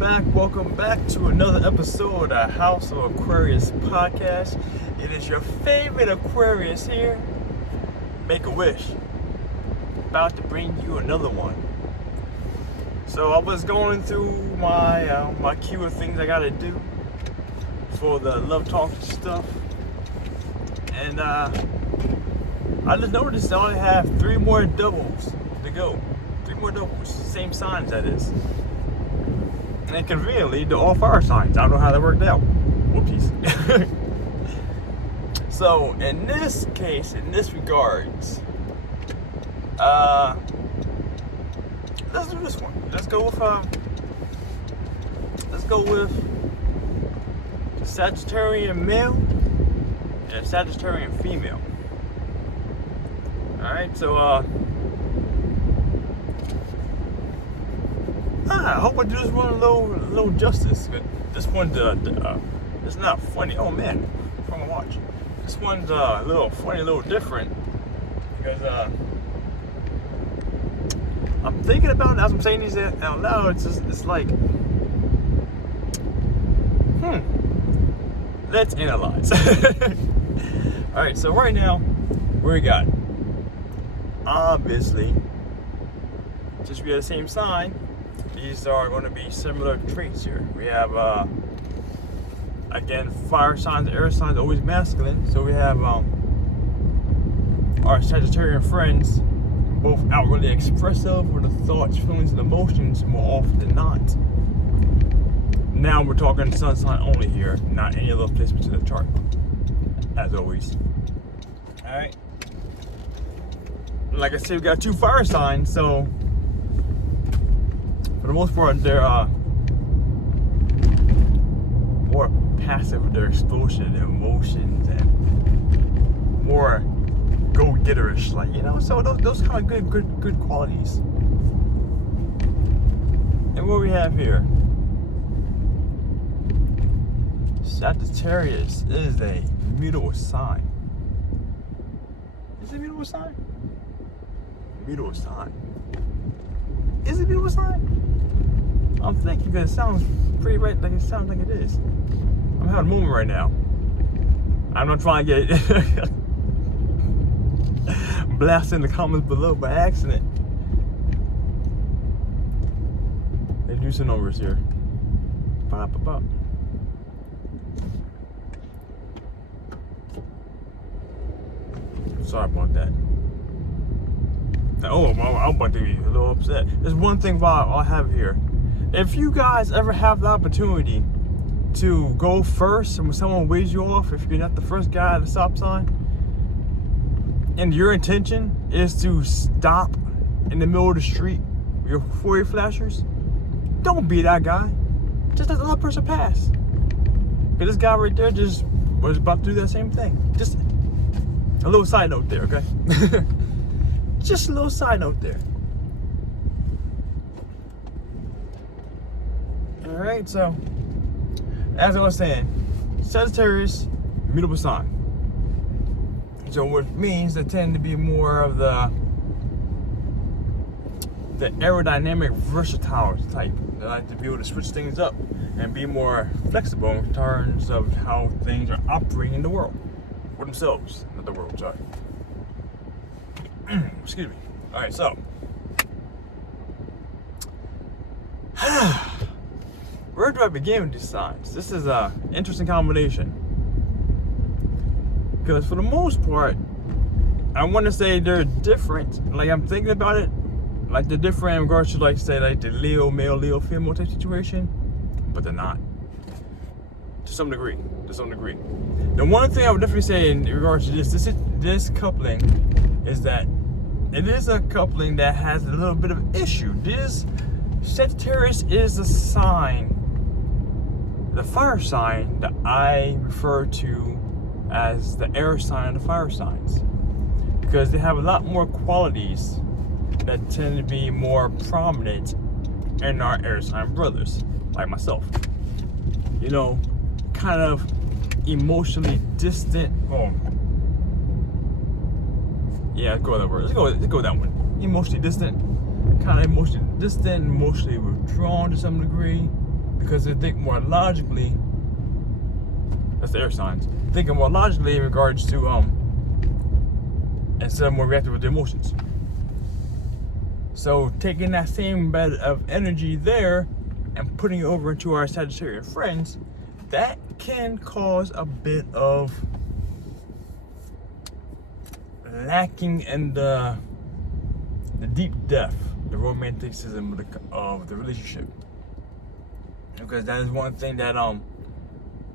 welcome back to another episode of House of Aquarius podcast. It is your favorite Aquarius here, Make a Wish, about to bring you another one. So I was going through my queue of things I gotta do for the love talk stuff, and I just noticed I only have 3 more doubles to go. 3 more doubles, same signs that is. And conveniently, they're all fire signs. I don't know how that worked out. Whoopsies. So, in this case, in this regards, let's do this one. Let's go with Sagittarian male and Sagittarian female. Alright, so, I hope I do this one a little justice. But this one's it's not funny. Oh man, from a watch. This one's a little funny, a little different because I'm thinking about it as I'm saying these out loud. It's like, let's analyze. All right, so right now, what we got? Obviously, just we have the same sign. These are going to be similar traits here. We have, again, fire signs, air signs, always masculine. So we have our Sagittarian friends, both outwardly expressive with the thoughts, feelings, and emotions more often than not. Now we're talking sun sign only here, not any other placements in the chart, as always. All right. Like I said, we got 2 fire signs, so for the most part, they're more passive with their explosion and emotions and more go-getterish, like, you know. So those kind of good qualities. And what we have here, Sagittarius is a mutable sign. Is it a mutable sign? Mutable sign. Is it a mutable sign? I'm thinking because it sounds pretty right, like it sounds like it is. I'm having a moment right now. I'm not trying to get blasted in the comments below by accident. They do some numbers here. Ba-da-ba-ba. Sorry about that. Oh, I'm about to be a little upset. There's one thing I have here. If you guys ever have the opportunity to go first and when someone waves you off, if you're not the first guy at the stop sign, and your intention is to stop in the middle of the street before your flashers, don't be that guy. Just let the other person pass. Because this guy right there just was about to do that same thing. Just a little side note there, okay? Just a little side note there. Alright, so as I was saying, Sagittarius, mutable sign. So what means they tend to be more of the aerodynamic, versatile type. They like to be able to switch things up and be more flexible in terms of how things are operating in the world. For themselves, not the world, sorry. Excuse me. Alright, so where do I begin with these signs? This is an interesting combination. Because for the most part, I want to say they're different. Like, I'm thinking about it, like they're different in regards to, like, say, like the Leo male, Leo female type situation, but they're not. To some degree. The one thing I would definitely say in regards to this coupling is that it is a coupling that has a little bit of issue. This Sagittarius is a sign, the fire sign that I refer to as the air sign of the fire signs, because they have a lot more qualities that tend to be more prominent in our air sign brothers, like myself. You know, kind of emotionally distant. Oh, yeah, let's go with that word. Let's go with that one. Emotionally distant, emotionally withdrawn to some degree. because they think more logically. That's the air signs. Thinking more logically in regards to instead of more reactive with the emotions. So taking that same bed of energy there and putting it over into our Sagittarius friends, that can cause a bit of lacking in the deep depth, the romanticism of the relationship. Because that is one thing that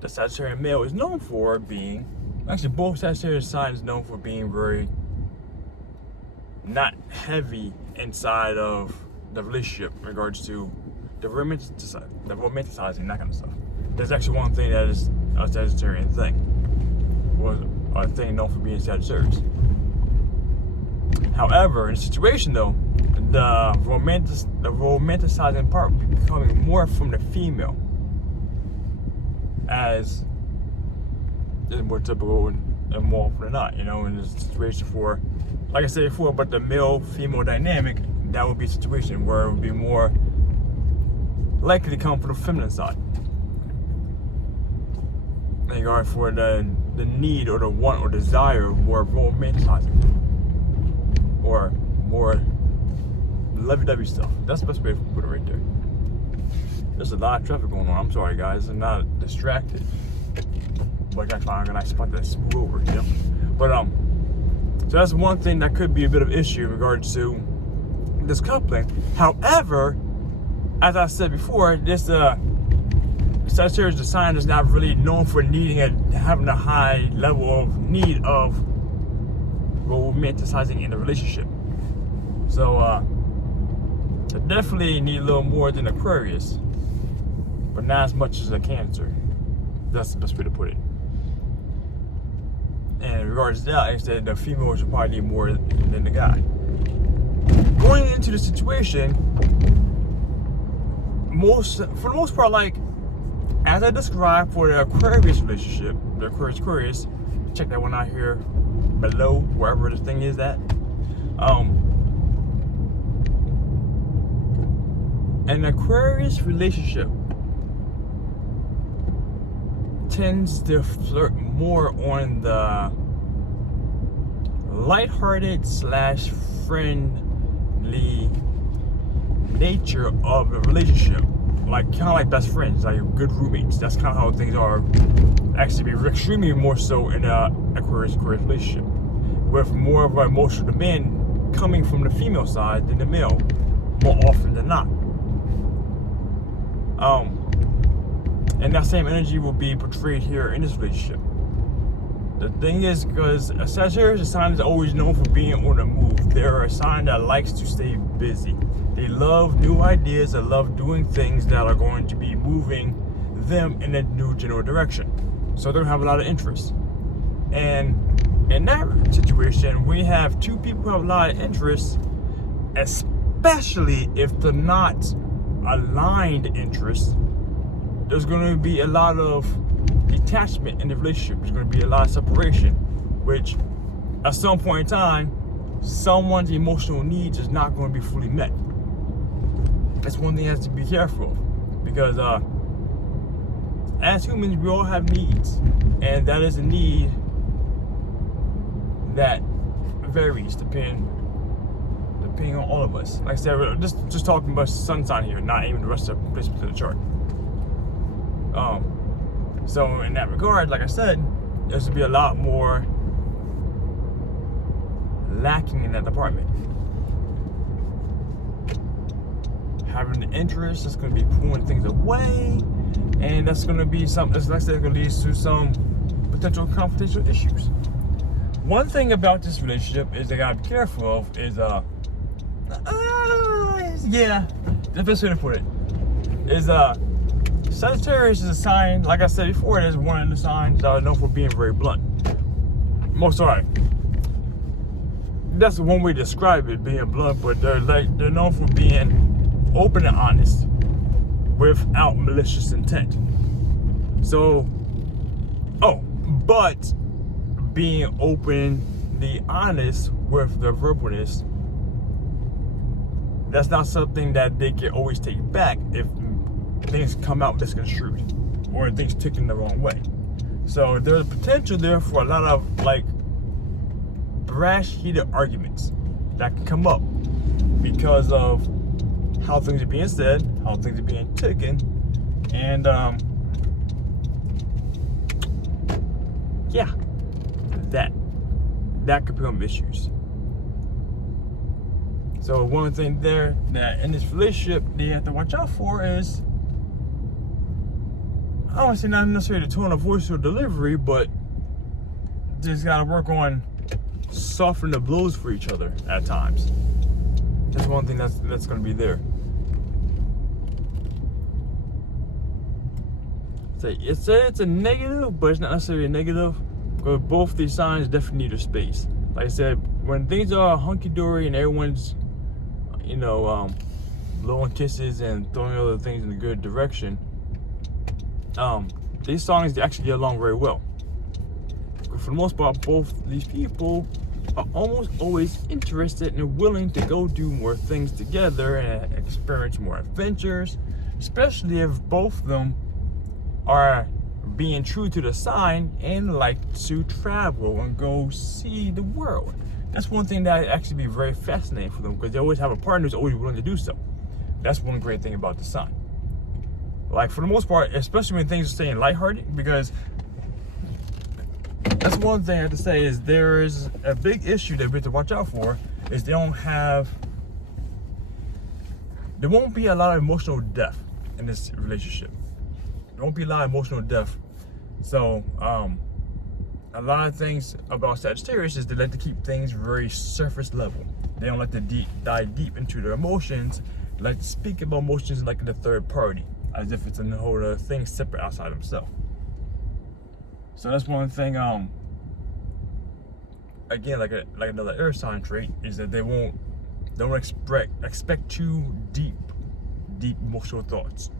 the Sagittarius male is known for being. Actually, both Sagittarius signs is known for being very not heavy inside of the relationship in regards to the romanticizing, that kind of stuff. There's actually one thing that is a Sagittarian thing, was a thing known for being Sagittarius. However, in the situation though, the romanticizing part will be becoming more from the female, as is more typical and more often than not, in this situation for, like I said before, but the male-female dynamic, that would be a situation where it would be more likely to come from the feminine side. In regard for the need or the want or desire of more romanticizing. Or more lovey-dovey stuff. That's the best way to put it right there. There's a lot of traffic going on. I'm sorry, guys. I'm not distracted. But I'm trying to spot that smooth over, But so that's one thing that could be a bit of issue in regards to this coupling. However, as I said before, this Sagittarius, the sign, is not really known for needing and having a high level of need of romanticizing in the relationship. So I definitely need a little more than Aquarius, but not as much as a Cancer. That's the best way to put it. And in regards to that, I said the female should probably need more than the guy. Going into the situation, for the most part, like as I described for the Aquarius relationship, the Aquarius, check that one out here below, wherever the thing is at. An Aquarius relationship tends to flirt more on the lighthearted / friendly nature of the relationship, like kind of like best friends, like good roommates. That's kind of how things are. Actually, be extremely more so in a Aquarius relationship, with more of an emotional demand coming from the female side than the male, more often than not. And that same energy will be portrayed here in this relationship. The thing is, because a Sagittarius, a sign is always known for being on the move. They're a sign that likes to stay busy. They love new ideas. They love doing things that are going to be moving them in a new general direction. So they're going to have a lot of interest. And in that situation, we have two people who have a lot of interest, especially if they're not aligned interests. There's going to be a lot of detachment in the relationship. There's going to be a lot of separation, which at some point in time, someone's emotional needs is not going to be fully met. That's one thing you have to be careful of, because as humans, we all have needs, and that is a need that varies depending on all of us. Like I said, we're just talking about sun sign here, not even the rest of the placements of the chart. So in that regard, like I said, there's to be a lot more lacking in that department. Having the interest is going to be pulling things away, and that's going to be something, like I said, going to lead to some potential confrontational issues. One thing about this relationship is they got to be careful of is, the best way to put it is, Sagittarius is a sign, like I said before, there's one of the signs that are known for being very blunt. That's one way to describe it, being blunt, but they're known for being open and honest without malicious intent. So, but being openly honest with the verbalness, that's not something that they can always take back if things come out misconstrued or things taken the wrong way. So there's potential there for a lot of like brash, heated arguments that can come up because of how things are being said, how things are being taken, and yeah, that could become issues. So one thing there that in this relationship that you have to watch out for is, I don't want to say not necessarily the tone of voice or delivery, but just gotta work on softening the blows for each other at times. That's one thing that's gonna be there. So it's a negative, but it's not necessarily a negative, because both these signs definitely need a space. Like I said, when things are hunky-dory and everyone's, blowing kisses and throwing other things in a good direction, these songs, they actually get along very well. But for the most part, both these people are almost always interested and willing to go do more things together and experience more adventures, especially if both of them are being true to the sign and like to travel and go see the world. That's one thing that actually be very fascinating for them, because they always have a partner who's always willing to do so. That's one great thing about the sign. Like for the most part, especially when things are staying lighthearted, because that's one thing I have to say is there is a big issue that we have to watch out for, is there won't be a lot of emotional depth in this relationship. There won't be a lot of emotional depth. So a lot of things about Sagittarius is they like to keep things very surface level. They don't like to dive deep into their emotions. They like to speak about emotions like in the third party, as if it's a whole other thing separate outside themselves. So that's one thing. Again, like another air sign trait is that they don't expect too deep emotional thoughts.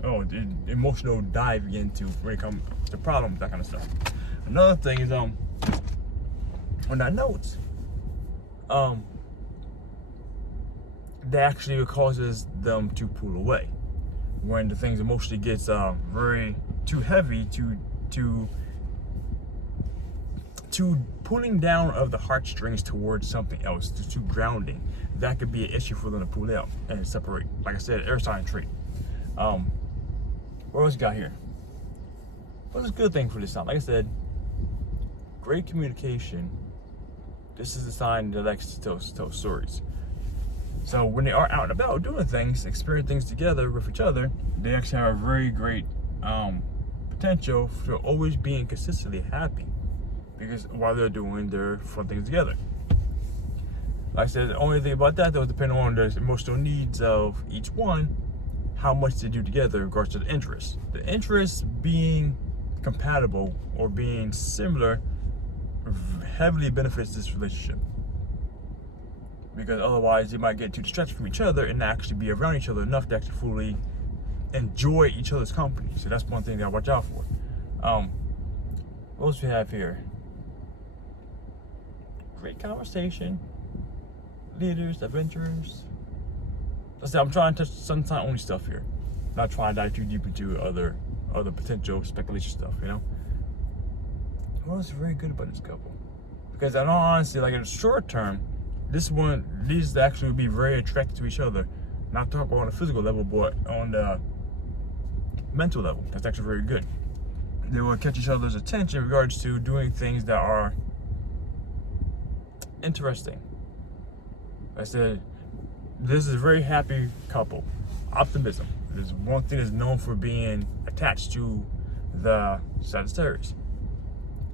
The emotional dive into when it comes to problems, that kind of stuff. Another thing is on that note, that actually causes them to pull away when the things emotionally gets very too heavy, to pulling down of the heartstrings towards something else, to grounding. That could be an issue for them to pull out and separate. Like I said, air sign trait. What else you got here? What's a good thing for this sign? Like I said, great communication. This is a sign that likes to tell stories. So when they are out and about doing things, experiencing things together with each other, they actually have a very great potential for always being consistently happy, because while they're doing their fun things together. Like I said, the only thing about that though, depending on the emotional needs of each one, how much they do together in regards to the interests. The interests being compatible or being similar heavily benefits this relationship, because otherwise they might get too distracted from each other and not actually be around each other enough to actually fully enjoy each other's company. So that's one thing that I watch out for. What else we have here? Great conversation, leaders, adventurers. I'm trying to touch sunshine only stuff here, not trying to dive too deep into other potential speculation stuff, What was very good about this couple? Because in all honesty, like in the short term, these actually would be very attracted to each other. Not talk about on a physical level, but on the mental level. That's actually very good. They will catch each other's attention in regards to doing things that are interesting. Like I said, this is a very happy couple. Optimism. There's one thing that's known for being attached to the Sagittarius.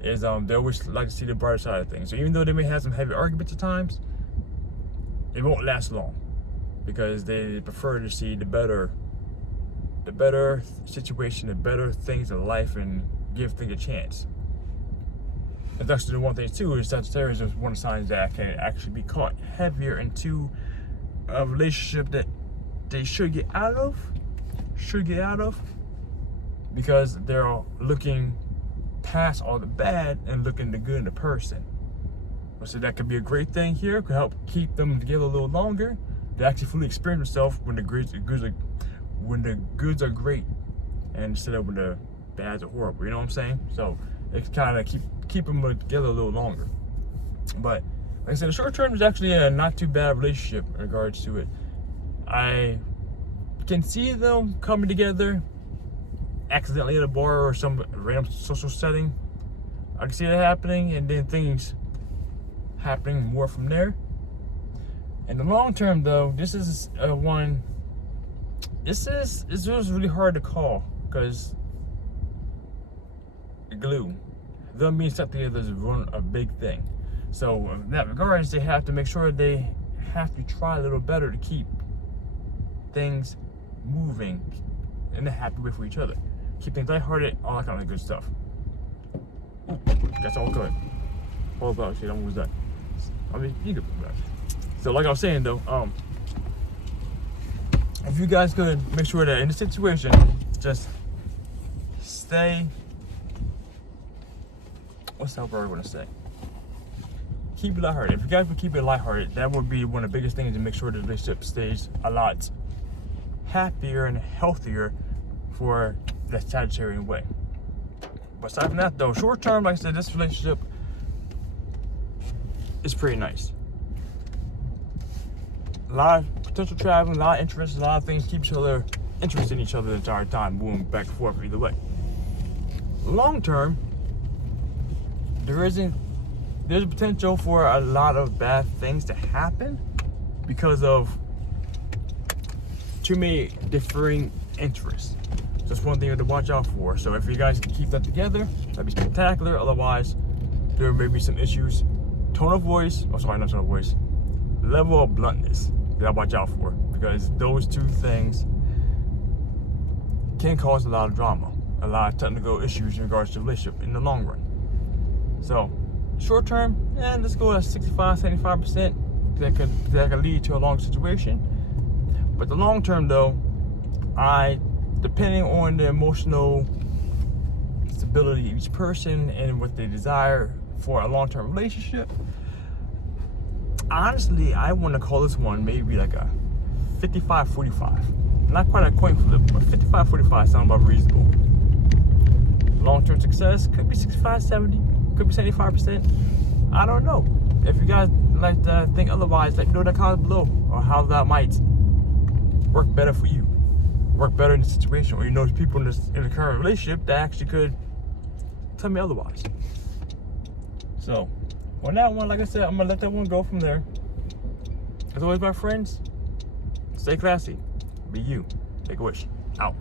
Is they always like to see the brighter side of things. So even though they may have some heavy arguments at times, it won't last long, because they prefer to see the better situation, the better things in life, and give things a chance. And that's the one thing too, is Sagittarius is one of the signs that can actually be caught heavier into a relationship that they should get out of, because they're looking past all the bad and looking the good in the person. So that could be a great thing here. Could help keep them together a little longer. They actually fully experience themselves when the goods when the goods are great, and instead of when the bads are horrible. You know what I'm saying? So it's kind of keep them together a little longer. But like I said, the short term is actually a not too bad relationship in regards to it. I can see them coming together accidentally at a bar or some random social setting. I can see that happening, and then things happening more from there. In the long term, though, this is one. This was really hard to call because glue, them being stuck together is a big thing. So in that regards, they have to make sure they have to try a little better to keep things moving in a happy way for each other. Keep things lighthearted, all that kind of good stuff. That's all good. All about shit. I'm almost done. I mean, you could put that. So like I was saying though, if you guys could make sure that in the situation, just stay. What's that word I want to say? Keep it lighthearted. If you guys would keep it lighthearted, that would be one of the biggest things to make sure the relationship stays a lot happier and healthier for the Sagittarian way. But aside from that though, short term, like I said, this relationship is pretty nice. A lot of potential traveling, a lot of interest, a lot of things keep each other interested in each other the entire time, moving back and forth either way. Long term, there's a potential for a lot of bad things to happen because of too many differing interests. That's one thing to watch out for. So if you guys can keep that together, that'd be spectacular. Otherwise, there may be some issues. Tone of voice, not tone of voice, level of bluntness that I watch out for, because those two things can cause a lot of drama, a lot of technical issues in regards to the relationship in the long run. So short term, let's go at 65-75%. That could lead to a long situation. But the long term though, depending on the emotional stability of each person and what they desire for a long-term relationship, honestly, I want to call this one maybe like a 55-45. Not quite a coin flip, but 55-45 sounds about reasonable. Long-term success could be 65-70, could be 75%. I don't know. If you guys like to think otherwise, let me know in the comments below, or how that might work better for you, work better in the situation, or you know people in the current relationship that actually could tell me otherwise. So on that one, like I said, I'm gonna let that one go from there. As always, my friends, stay classy, be you. Take a wish. Out.